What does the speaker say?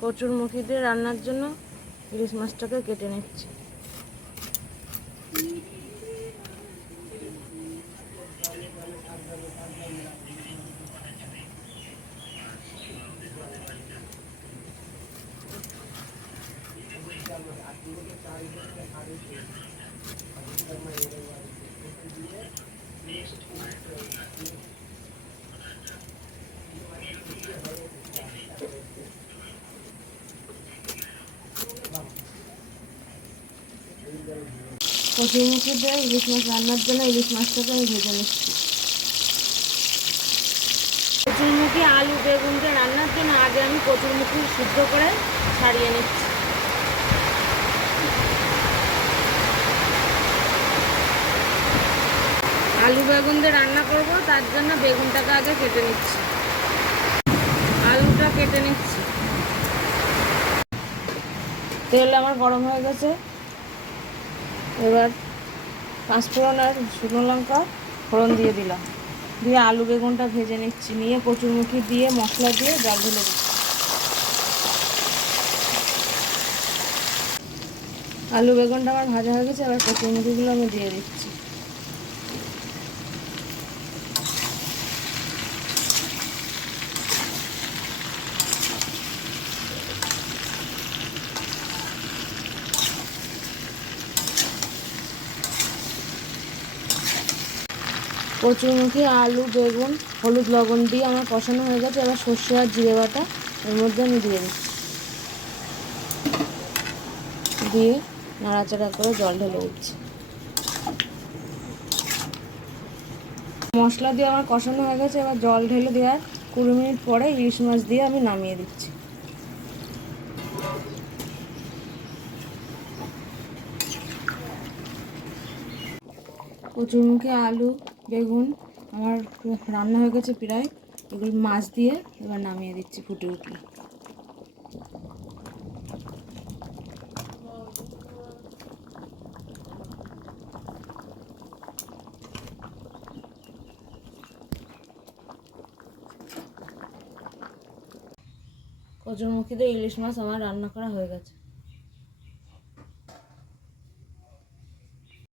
কচুর মুখি দিয়ে রান্নার জন্য ইলিশ মাছটাকে কেটে নিচ্ছি। কচুর মুখি দিয়ে, ইলিশ মাছ রান্নার জন্য ইলিশ মাছটাকে আমি ভেজে নিচ্ছি। কচুরমুখী আলু, বেগুন রান্নার জন্য আগে আমি কচুরমুখী সিদ্ধ করে ছাড়িয়ে নিচ্ছি। আলু, বেগুন দিয়ে রান্না করব, তার জন্য বেগুনটাকে আগে কেটে নিচ্ছি। আলুটা কেটে নিচ্ছি। তেল আমার গরম হয়ে গেছে। এবার পাঁচফোড়ন আর শুকনো লঙ্কা ফোড়ন দিয়ে দিলাম। দিয়ে আলু বেগুনটা ভেজে নিচ্ছি। নিয়ে কচুরমুখি দিয়ে মশলা দিয়ে জল ঢেলে দিচ্ছি। আলু বেগুনটা আমার ভাজা হয়ে গেছে, এবার কচুরমুখিগুলো আমি দিয়ে দিচ্ছি। কচুরমুখী আলু, বেগুন, হলুদ, লবণ দিয়ে আমার কষানো হয়ে গেছে। এবার সর্ষে আর জিরে বাটা এর মধ্যে আমি দিয়ে দিচ্ছি। দিয়ে নাড়াচাড়া করে জল ঢেলে দিচ্ছি। মশলা দিয়ে আমার কষানো হয়ে গেছে। এবার জল ঢেলে দেওয়ার কুড়ি মিনিট পরে ইলিশ মাছ দিয়ে আমি নামিয়ে দিচ্ছি। কচুরমুখী আলু বেগুন, আমার রান্না হয়ে গেছে প্রায়। এগুলো মাছ দিয়ে এবার নামিয়ে দিচ্ছি ফুটে উঠলে। কচুরমুখী ইলিশ মাছ আমার রান্না করা হয়ে গেছে।